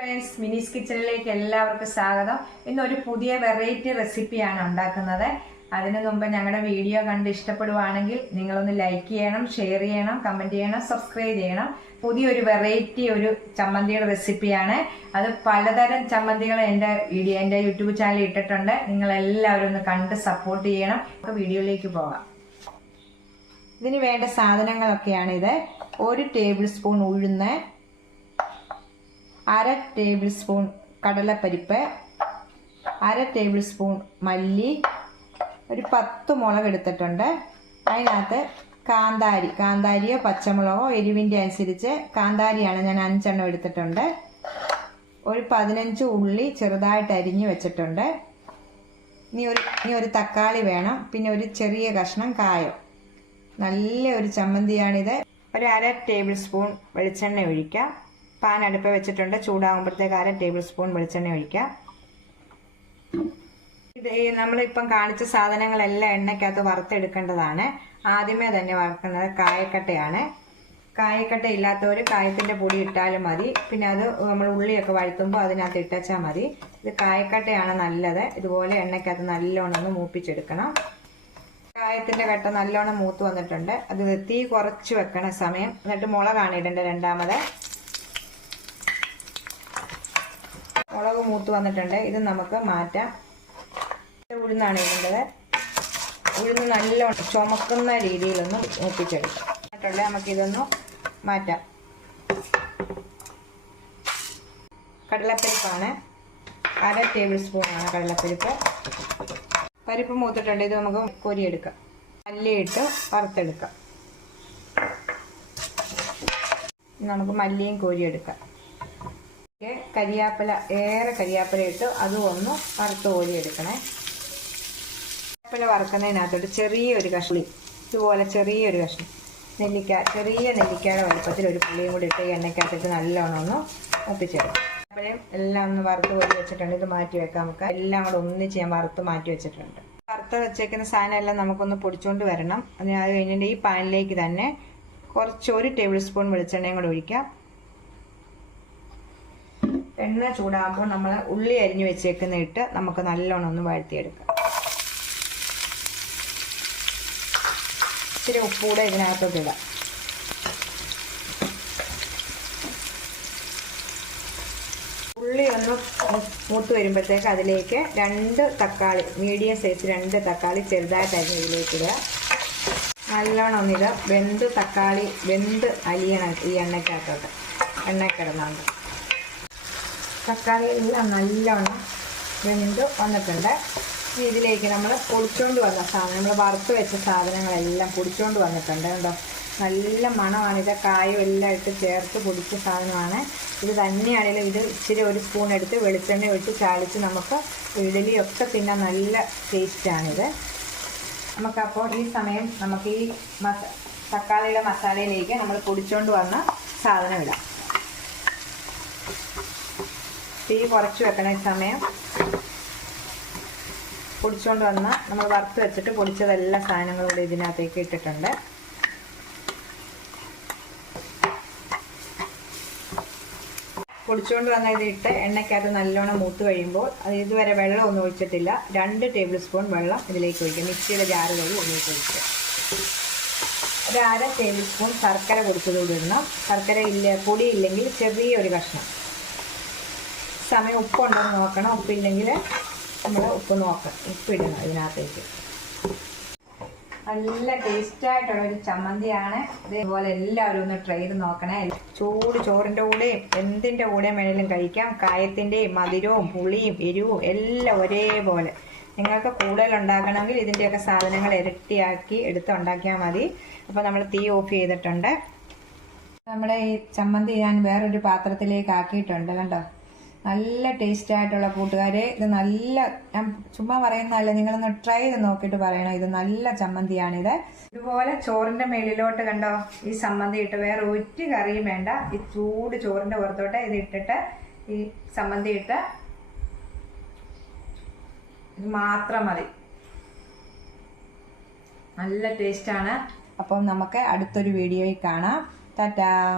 Friends മിനിസ് കിച്ചണിലേക്ക് എല്ലാവർക്കും സ്വാഗതം. ഇന്ന് ഒരു പുതിയ വെറൈറ്റി റെസിപ്പിയാണ് ഉണ്ടാക്കുന്നത്. അതിനു മുമ്പ് ഞങ്ങളുടെ വീഡിയോ കണ്ട് ഇഷ്ടപ്പെടുവാണെങ്കിൽ നിങ്ങളൊന്ന് ലൈക്ക് ചെയ്യണം ഷെയർ ചെയ്യണം കമന്റ് ചെയ്യണം സബ്സ്ക്രൈബ് ചെയ്യണം. പുതിയൊരു വെറൈറ്റി ഒരു ചമ്മന്തിയുടെ റെസിപ്പിയാണ് അത് പലതരം ചമ്മന്തികൾ എന്റെ വീഡിയോ എന്റെ യൂട്യൂബ് ചാനലിൽ ഇട്ടിട്ടുണ്ട്. നിങ്ങൾ എല്ലാവരും ഒന്ന് കണ്ട് സപ്പോർട്ട് ചെയ്യണം. നമുക്ക് വീഡിയോയിലേക്ക് പോകാം. ഇതിന് വേണ്ട സാധനങ്ങളൊക്കെയാണിത്. ഒരു ടേബിൾ സ്പൂൺ ഉഴുന്ന് അര ടേബിൾ സ്പൂൺ കടലപ്പരിപ്പ് അര ടേബിൾ സ്പൂൺ മല്ലി ഒരു പത്ത് മുളക് എടുത്തിട്ടുണ്ട്. അതിനകത്ത് കാന്താരി കാന്താരിയോ പച്ചമുളകോ എരിവിന്റെ അനുസരിച്ച് കാന്താരിയാണ് ഞാൻ അഞ്ചെണ്ണം എടുത്തിട്ടുണ്ട്. ഒരു പതിനഞ്ച് ഉള്ളി ചെറുതായിട്ട് അരിഞ്ഞു വെച്ചിട്ടുണ്ട്. ഇനി ഒരു ഇനി ഒരു തക്കാളി വേണം. പിന്നെ ഒരു ചെറിയ കഷ്ണം കായം. നല്ല ഒരു ചമ്മന്തിയാണിത്. ഒരു അര ടേബിൾ സ്പൂൺ വെളിച്ചെണ്ണ ഒഴിക്കാം. പാൻ അടുപ്പ് വെച്ചിട്ടുണ്ട്. ചൂടാകുമ്പോഴത്തേക്ക് അര ടേബിൾ സ്പൂൺ വെളിച്ചെണ്ണ ഒഴിക്കാം. ഇത് നമ്മളിപ്പം കാണിച്ച സാധനങ്ങളെല്ലാം എണ്ണയ്ക്കകത്ത് വറുത്തെടുക്കേണ്ടതാണ്. ആദ്യമേ തന്നെ വറുക്കുന്നത് കായക്കട്ടയാണ്. കായക്കട്ട ഇല്ലാത്തവർ കായത്തിന്റെ പൊടി ഇട്ടാലും മതി. പിന്നെ അത് നമ്മൾ ഉള്ളിയൊക്കെ വഴുത്തുമ്പോൾ അതിനകത്ത് ഇട്ടച്ചാൽ മതി. ഇത് കായക്കട്ടയാണ് നല്ലത്. ഇതുപോലെ എണ്ണയ്ക്കകത്ത് നല്ലോണം ഒന്ന് മൂപ്പിച്ചെടുക്കണം. കായത്തിന്റെ കട്ട നല്ലോണം മൂത്ത് വന്നിട്ടുണ്ട്. അത് തീ കുറച്ച് വെക്കണ സമയം. എന്നിട്ട് മുളകാണ് ഇടേണ്ടത് രണ്ടാമത്. മുളക് മൂത്ത് വന്നിട്ടുണ്ട്. ഇത് നമുക്ക് മാറ്റാം. ഉഴുന്നാണ് ഇടേണ്ടത് ഉഴുന്ന് നല്ലോണം ചുമക്കുന്ന രീതിയിലൊന്ന് മൂപ്പിച്ചെടുക്കാം. എന്നിട്ടുണ്ട് നമുക്കിതൊന്ന് മാറ്റാം. കടലപ്പരിപ്പാണ്. അര ടേബിൾ സ്പൂണാണ് കടലപ്പരിപ്പ്. പരിപ്പ് മൂത്തിട്ടുണ്ട്. ഇത് നമുക്ക് കൊരിയെടുക്കാം. മല്ലിയിട്ട് വറുത്തെടുക്കാം. നമുക്ക് മല്ലിയും കോരിയെടുക്കാം. കരിയാപ്പില ഏറെ കരിയാപ്പില ഇട്ട് അതും ഒന്ന് വറുത്ത് കോരിയെടുക്കണേ കരിയാപ്പില വറുക്കുന്നതിനകത്തോട്ട് ചെറിയൊരു കഷ്ണി ഇതുപോലെ ചെറിയൊരു കഷ്ണം നെല്ലിക്ക ചെറിയ നെല്ലിക്കയുടെ വലുപ്പത്തിൽ ഒരു പുള്ളിയും കൂടി ഇട്ട് എണ്ണയ്ക്കകത്തിട്ട് നല്ലോണം ഒന്ന് ഒപ്പിച്ചെടുക്കും അപ്പോഴേ എല്ലാം ഒന്ന് വറുത്ത് കോരി വെച്ചിട്ടുണ്ട്. ഇത് മാറ്റി വെക്കാം നമുക്ക്. എല്ലാം കൂടെ ഒന്നിച്ച് ഞാൻ വറുത്ത് മാറ്റി വെച്ചിട്ടുണ്ട്. വറുത്ത് വെച്ചേക്കുന്ന സാധനം എല്ലാം നമുക്കൊന്ന് പൊടിച്ചുകൊണ്ട് വരണം. അത് കഴിഞ്ഞിട്ട് ഈ പാനിലേക്ക് തന്നെ കുറച്ച് ഒരു ടേബിൾ സ്പൂൺ വെളിച്ചെണ്ണയും കൂടെ ഒഴിക്കാം. എണ്ണ ചൂടാകുമ്പോൾ നമ്മൾ ഉള്ളി അരിഞ്ഞു വെച്ചേക്കുന്ന ഇട്ട് നമുക്ക് നല്ലോണം ഒന്ന് വഴത്തിയെടുക്കാം ഇച്ചിരി ഉപ്പൂടെ ഇതിനകത്തോട്ട് ഇടാം. ഉള്ളി ഒന്ന് മൂത്ത് വരുമ്പോഴത്തേക്ക് അതിലേക്ക് രണ്ട് തക്കാളി മീഡിയം സൈസ് രണ്ട് തക്കാളി ചെറുതായിട്ട് അരിഞ്ഞ് ഇതിലേക്ക് ഇടുക. നല്ലോണം ഒന്നിടുക വെന്ത് തക്കാളി വെന്ത് അലിയണം ഈ എണ്ണയ്ക്കകത്തോട്ട്. എണ്ണ കിടന്നുണ്ട് തക്കാളി എല്ലാം നല്ലോണം വെന്ത് വന്നിട്ടുണ്ട്. ഇതിലേക്ക് നമ്മൾ പൊടിച്ചുകൊണ്ട് വന്ന സാധനം നമ്മൾ വറുത്ത് വെച്ച സാധനങ്ങളെല്ലാം പൊടിച്ചുകൊണ്ട് വന്നിട്ടുണ്ട് കേട്ടോ നല്ല മണമാണ്. ഇത് കായും എല്ലാം ഇട്ട് ചേർത്ത് പൊടിച്ച സാധനമാണ്. ഇത് തന്നെയാണെങ്കിലും ഇത് ഇച്ചിരി ഒരു സ്പൂൺ എടുത്ത് വെളിച്ചെണ്ണ ഒഴിച്ച് ചാളിച്ച് നമുക്ക് ഇഡലിയൊക്കെ തിന്നാൻ നല്ല ടേസ്റ്റാണിത്. നമുക്കപ്പോൾ ഈ സമയം നമുക്ക് ഈ മസ തക്കാളിയുടെ മസാലയിലേക്ക് നമ്മൾ പൊടിച്ചുകൊണ്ട് വന്ന സാധനം ഇടാം. തീ കുറച്ച് വെക്കണ സമയം. പൊടിച്ചുകൊണ്ട് വന്ന നമ്മൾ വറുത്ത് വെച്ചിട്ട് പൊടിച്ചതെല്ലാ സാധനങ്ങളും കൂടി ഇതിനകത്തേക്ക് ഇട്ടിട്ടുണ്ട്. പൊടിച്ചുകൊണ്ട് വന്ന ഇതിട്ട് എണ്ണയ്ക്കകത്ത് നല്ലോണം മൂത്ത് കഴിയുമ്പോൾ അത് ഇതുവരെ വെള്ളം ഒന്നും ഒഴിച്ചിട്ടില്ല. രണ്ട് ടേബിൾ സ്പൂൺ വെള്ളം ഇതിലേക്ക് ഒഴിക്കുക. മിക്സിയുടെ ജാറ് വഴി ഇതിലേക്ക് ഒഴിക്കുക. ഒരു അര ടേബിൾ സ്പൂൺ ശർക്കര പൊടിച്ചതുകൂടി ഇടണം. ശർക്കര ഇല്ല പൊടി ഇല്ലെങ്കിൽ ചെറിയൊരു കഷ്ണം. സമയം ഉപ്പ് എന്ന് നോക്കണം. ഉപ്പില്ലെങ്കിൽ നമ്മൾ ഉപ്പ് നോക്കാം ഉപ്പിടണം ഇതിനകത്തേക്ക്. നല്ല ടേസ്റ്റ് ആയിട്ടുള്ള ഒരു ചമ്മന്തിയാണ്. ഇതേപോലെ എല്ലാവരും ഒന്ന് ട്രൈ ചെയ്ത് നോക്കണേ. ചൂട് ചോറിന്റെ കൂടെയും എന്തിന്റെ കൂടെയും വേണേലും കഴിക്കാം. കായത്തിന്റെയും മധുരവും പുളിയും എരിവും എല്ലാം ഒരേപോലെ. നിങ്ങൾക്ക് കൂടുതൽ ഉണ്ടാക്കണമെങ്കിൽ ഇതിന്റെയൊക്കെ സാധനങ്ങൾ ഇരട്ടിയാക്കി എടുത്ത് ഉണ്ടാക്കിയാൽ മതി. അപ്പോൾ നമ്മൾ തീ ഓഫ് ചെയ്തിട്ടുണ്ട്. നമ്മുടെ ഈ ചമ്മന്തി ഞാൻ വേറൊരു പാത്രത്തിലേക്ക് ആക്കിയിട്ടുണ്ട്. കണ്ടോ? നല്ല ടേസ്റ്റ് ആയിട്ടുള്ള കൂട്ടുകാരെ ഇത് നല്ല ഞാൻ ചുമ്മാ പറയുന്നതല്ല നിങ്ങളൊന്ന് ട്രൈ ചെയ്ത് നോക്കിയിട്ട് പറയണം. ഇത് നല്ല ചമ്മന്തിയാണിത്. ഇതുപോലെ ചോറിന്റെ മേളിലോട്ട് കണ്ടോ ഈ ചമ്മന്തി ഇട്ട് വേറെ ഒരു കറിയും വേണ്ട. ഈ ചൂട് ചോറിന്റെ പുറത്തോട്ട് ഇത് ഇട്ടിട്ട് ഈ ചമ്മന്തി ഇട്ട് ഇത് മാത്രം മതി. നല്ല ടേസ്റ്റാണ് അപ്പം നമുക്ക് അടുത്തൊരു വീഡിയോയിൽ കാണാം. ടാറ്റാ.